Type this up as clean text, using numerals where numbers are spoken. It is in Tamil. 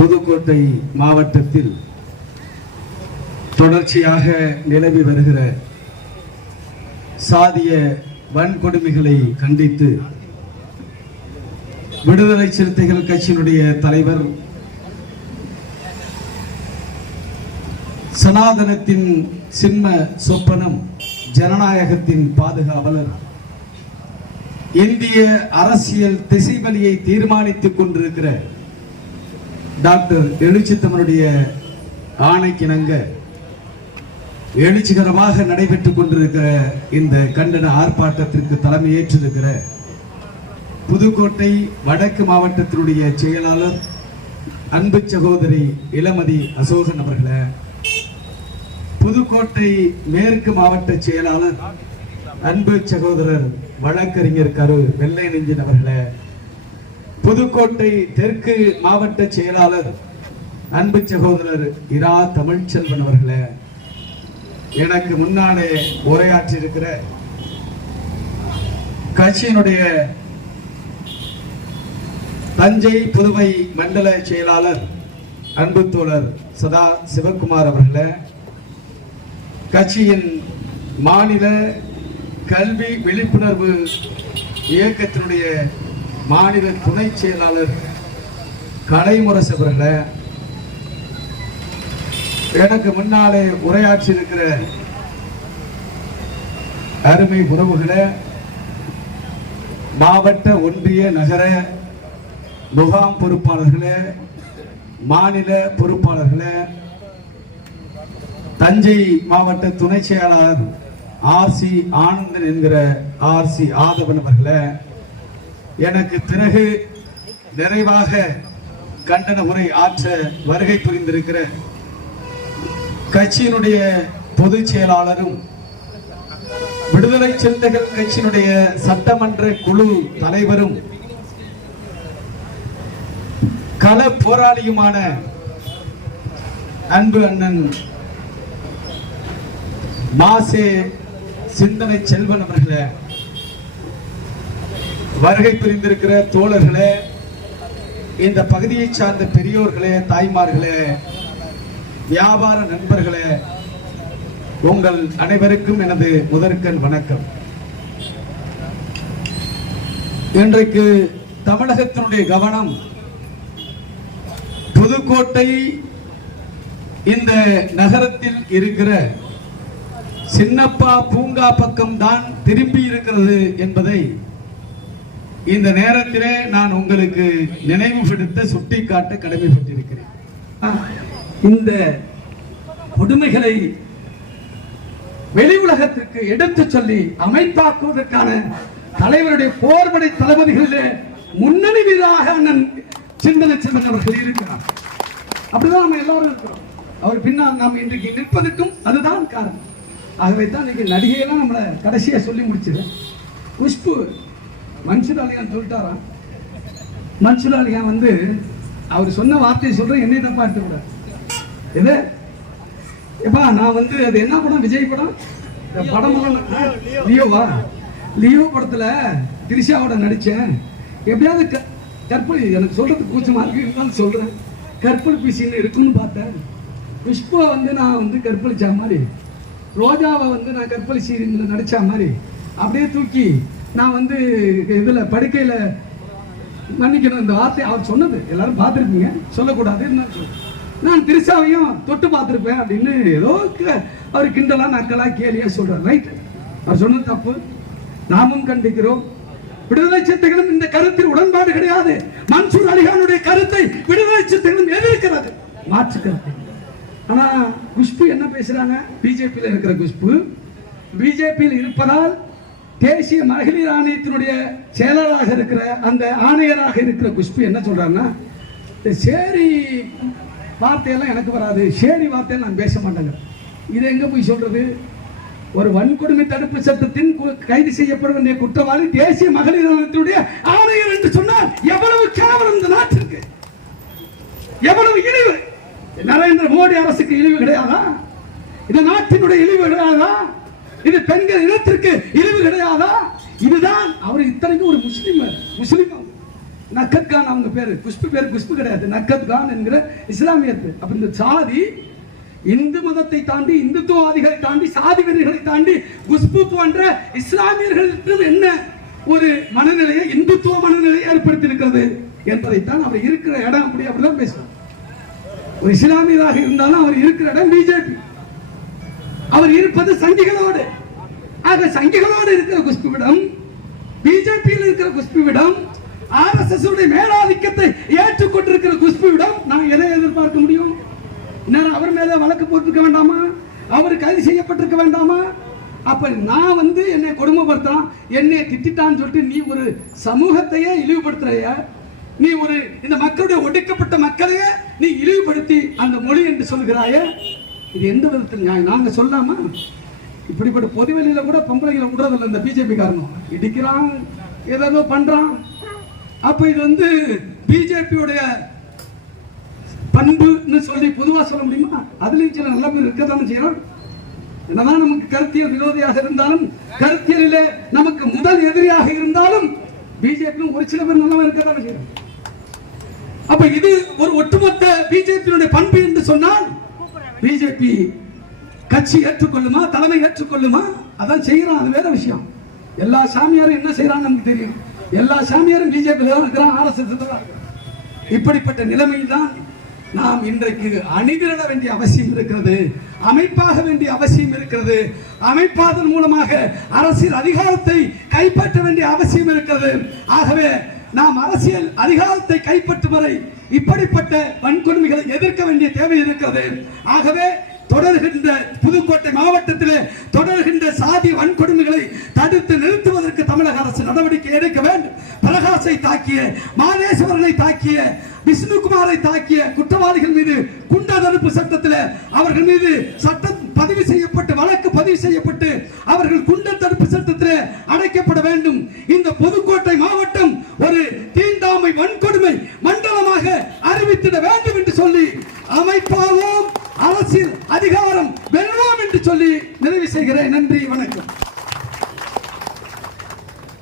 புதுக்கோட்டை மாவட்டத்தில் தொடர்ச்சியாக நிலவி வருகிற சாதிய வன்கொடுமைகளை கண்டித்து விடுதலை சிறுத்தைகள் கட்சியினுடைய தலைவர், சனாதனத்தின் சிம்ம சொப்பனம், ஜனநாயகத்தின் பாதுகாவலர், இந்திய அரசியல் திசைவழியை தீர்மானித்துக் கொண்டிருக்கிற டாக்டர் எழுச்சித்தமிழுடைய ஆணைக்கிணங்க எழுச்சிகரமாக நடைபெற்றுக் கொண்டிருக்கிற இந்த கண்டன ஆர்ப்பாட்டத்திற்கு தலைமையேற்றிருக்கிற புதுக்கோட்டை வடக்கு மாவட்டத்தினுடைய செயலாளர் அன்பு சகோதரி இளமதி அசோகன் அவர்களே, புதுக்கோட்டை மேற்கு மாவட்ட செயலாளர் அன்பு சகோதரர் வழக்கறிஞர் கரு வெள்ளை நெஞ்சின் அவர்களே, புதுக்கோட்டை தெற்கு மாவட்ட செயலாளர் அன்பு சகோதரர் இரா தமிழ்ச்செல்வன் அவர்களே, எனக்கு முன்னாலே உரையாற்றியிருக்கிற கட்சியினுடைய தஞ்சை புதுவை மண்டல செயலாளர் அன்பு தோழர் சதா சிவகுமார் அவர்களே, கட்சியின் மாநில கல்வி விழிப்புணர்வு இயக்கத்தினுடைய மாநில துணை செயலாளர் கலைமுரசு அவர்களே, எனக்கு முன்னாலே உரையாற்றியிருக்கிற அருமை உறவுகளே, மாவட்ட ஒன்றிய நகர முகாம் பொறுப்பாளர்களே, மாநில பொறுப்பாளர்களே, தஞ்சை மாவட்ட துணை செயலாளர் ஆர்சி ஆனந்தன் என்கிற ஆர்சி ஆதவன் அவர்களே, எனக்கு பிறகு நிறைவாக கண்டன உரை ஆற்ற வருகை புரிந்திருக்கிற கட்சியினுடைய பொதுச் செயலாளரும் விடுதலை சிறுத்தைகள் கட்சியினுடைய சட்டமன்ற குழு தலைவரும் கள போராளியுமான அன்பு அண்ணன் மாசே சிந்தனை செல்வன் அவர்களே, வருகை புரிந்திருக்கிற தோழர்களே, இந்த பகுதியை சார்ந்த பெரியோர்களே, தாய்மார்களே, வியாபார நண்பர்களே, உங்கள் அனைவருக்கும் எனது முதற்கண் வணக்கம். இன்றைக்கு தமிழகத்தினுடைய கவனம் புதுக்கோட்டை இந்த நகரத்தில் இருக்கிற சின்னப்பா பூங்கா பக்கம் தான் திரும்பி இருக்கிறது என்பதை இந்த நேரத்திலே நான் உங்களுக்கு நினைவுபடுத்த சுட்டிக்காட்ட கடமைப்பட்டிருக்கிறேன். இந்த கொடுமைகளை வெளி உலகத்திற்கு எடுத்து சொல்லி அமைப்பாக்குவதற்கான தலைவருடைய போர்படை தளபதிகளிலே முன்னணி வீரராக அண்ணன் சிந்தனை செல்வன் அவர்கள் இருக்கிறார். அப்படிதான் நம்ம எல்லாரும் இருக்கிறோம். அவர் பின்னால் நாம் இன்றைக்கு நிற்பதற்கும் அதுதான் காரணம். ஆகவே தான் இன்னைக்கு நடிகையெல்லாம் நம்மளை கடைசியா சொல்லி முடிச்சது. குஷ்பு மன்சூர் அலிகான் சொல்லிட்டாராம். மன்சூர் அலிகான் வந்து அவர் சொன்ன வார்த்தையை சொல்றேன், என்னை தப்பா எடுத்துக்கூடாது. இது எப்பா நான் வந்து அது என்ன படம், விஜய் படம், படம் லியோவா, லியோ படத்துல திரிஷாவோட நடிச்சேன். எப்படியாவது கற்பழி, எனக்கு சொல்றதுக்கு கூச்சமா இருக்கு சொல்றேன், கற்பழிப்பு சீன் இருக்குன்னு பார்த்தேன். புஷ்பா வந்து நான் வந்து கற்பழிச்சா மாதிரி, ரோஜாவை வந்து நான் கற்பழி சீன் நடிச்சா மாதிரி அப்படியே தூக்கி நான் வந்து இதுல படுக்கையில, மன்னிக்கணும் இந்த வார்த்தை அவர் சொன்னது எல்லாரும் பார்த்துருப்பீங்க, சொல்லக்கூடாது. நான் திரிஷாவையும் தொட்டு பார்த்துருப்பேன் அப்படின்னு ஏதோ அவர் கிண்டலா நக்கலா கேலியா சொல்றார். ரைட், அவர் சொன்னது தப்பு, நாமும் கண்டிக்கிறோம். விடுதலை சிறுத்தைகளும் இந்த கருத்தில் உடன்பாடு கிடையாது. மன்சூர் அலிகானுடைய கருத்தை விடுதலை சிறுத்தைகளும் எதிர்க்கிறது, மாற்று கருத்து. ஆனா குஷ்பு என்ன பேசுறாங்க, பிஜேபியில் இருக்கிற குஷ்பு, பிஜேபியில் இருப்பதால் தேசிய மகளிர் ஆணையத்தினுடைய செயலராக இருக்கிற அந்த ஆணையராக இருக்கிற குஷ்பு என்ன சொல்றாங்கன்னா, சேரி வார்த்தையெல்லாம் எனக்கு வராது, ஷேடி வார்த்தையெல்லாம் நான் பேச மாட்டேங்க. இது எங்க போய் சொல்றது? ஒரு வன்கொடுமை தடுப்பு சட்டத்தின் கைது செய்யப்பட வேண்டிய குற்றவாளி தேசிய மகளிர் ஆணையத்தினுடைய ஆணையர் என்று சொன்னால் எவ்வளவு கேவலம் இந்த நாட்டிற்கு, எவ்வளவு இழிவு! நரேந்திர மோடி அரசுக்கு இழிவு கிடையாதா? இந்த நாட்டினுடைய இழிவு கிடையாதா? இது பெண்கள் இனத்திற்கு இழிவு கிடையாதா? இதுதான் அவர் இத்தனைக்கும் ஒரு முஸ்லிம் நக்கத் கான் அவங்க பேரு, குஷ்பு பேர் குஷ்பு கிடையாது, நக்கத் கான் என்கிற இஸ்லாமியர் பேர். அப்ப இந்த சாதி இந்து மதத்தை தாண்டி, இந்துத்துவவாதிகளை தாண்டி, சாதி வெறிகளை தாண்டி குஷ்பு போன்ற இஸ்லாமியர்களுக்கு என்ன ஒரு மனநிலையை, இந்துத்துவ மனநிலையை ஏற்படுத்தி இருக்கிறது என்பதைத்தான் அவர் இருக்கிற இடம் அப்படிதான் பேசுறார். ஒரு இஸ்லாமியராக இருந்தாலும் அவர் இருக்கிற இடம் பிஜேபி, அவர் இருப்பது சங்கிகளோடு. ஆக சங்கிகளோடு இருக்கிற குஷ்புவிடம், பிஜேபியில் இருக்கிற குஷ்புவிடம், RSS உடைய மேலாதிக்கத்தை ஏற்றுக்கொண்டிருக்கிற குஷ்புவிடம் நான் எதை எதிர்பார்க்க முடியும்? அவர் மேல வழக்கு போட்டிருக்க வேண்டாமா? அவர் கைது செய்யப்பட்டிருக்க வேண்டாமா? அப்ப நான் என்னை கொடுமைப்படுத்தான், என்னை திட்டான்னு சொல்லிட்டு நீ ஒரு சமூகத்தையே இழிவுபடுத்துறைய, நீ ஒரு இந்த மக்களுடைய ஒடுக்கப்பட்ட மக்களையே நீ இழிவுபடுத்தி அந்த மொழி என்று சொல்கிறாய, இது எந்த விதத்தில் நியாயம்? நாங்க சொல்லாமா? இப்படிப்பட்ட பொதுவெளியில கூட பொம்பளைகளை விடுறதில்லை இந்த பிஜேபி காரணம். இடிக்கிறான், ஏதோ பண்றான். அப்ப இது பிஜேபியோடைய பண்புன்னு சொல்லி பொதுவா சொல்ல முடியுமா? அதுலயும் சில நல்ல பேர் இருக்கதானே செய்யலாம். என்னதான் நமக்கு கருத்தியல் விரோதியாக இருந்தாலும், கருத்தியலிலே நமக்கு முதல் எதிரியாக இருந்தாலும், பிஜேபி ஒரு சில பேர் நல்லா இருக்கதானே செய்யலாம். அப்ப இது ஒரு ஒட்டுமொத்த பிஜேபியினுடைய பண்பு என்று சொன்னால், பிஜேபி கட்சி ஏற்றுக்கொள்ளுமா, தலைமை ஏற்றுக்கொள்ளுமா? அதான் செய்யறான், அது வேற விஷயம். எல்லா சாமியாரும் என்ன செய்யறான்னு நமக்கு தெரியும். எல்லா சாமியாரும் பிஜேபியில் தான் இருக்கிறான், RSS தான். இப்படிப்பட்ட நிலைமையில் தான் நாம் இன்றைக்கு அணிதிரள வேண்டிய அவசியம் இருக்கிறது, அமைப்பாக வேண்டிய அவசியம் இருக்கிறது, அமைப்பாதன் மூலமாக அரசியல் அதிகாரத்தை கைப்பற்ற வேண்டிய அவசியம் இருக்கிறது. ஆகவே நாம் அரசியல் அதிகாரத்தை கைப்பற்றும் வரை இப்படிப்பட்ட வன்கொடுமைகளை எதிர்க்க வேண்டிய தேவை இருக்கிறது. ஆகவே தொடர்கின்ற புதுக்கோட்டை மாவட்டத்திலே தொடர்கின்ற சாதி வன்கொடுமைகளை தடுத்து நிறுத்துவதற்கு தமிழக அரசு நடவடிக்கை எடுக்க வேண்டும். பிரகாஷை தாக்கிய, மாதேஸ்வரனை தாக்கிய, விஷ்ணுகுமாரை தாக்கிய குற்றவாளிகள் மீது குண்டா தடுப்பு சட்டத்தில் அவர்கள் மீது சட்டம் பதிவு செய்யப்பட்டு, வழக்கு பதிவு செய்யப்பட்டு அவர்கள் குண்டர் தடுப்பு சட்டத்தில் அடைக்கப்பட வேண்டும். இந்த புதுக்கோட்டை மாவட்டம் ஒரு தீண்டாமை வன்கொடுமை மண்டலமாக அறிவித்திட வேண்டும் என்று சொல்லி அமைப்பாகவும் அரசியல் அதிகாரம் வெல்வோம் என்று சொல்லி நிறைவு செய்கிறேன். நன்றி, வணக்கம்.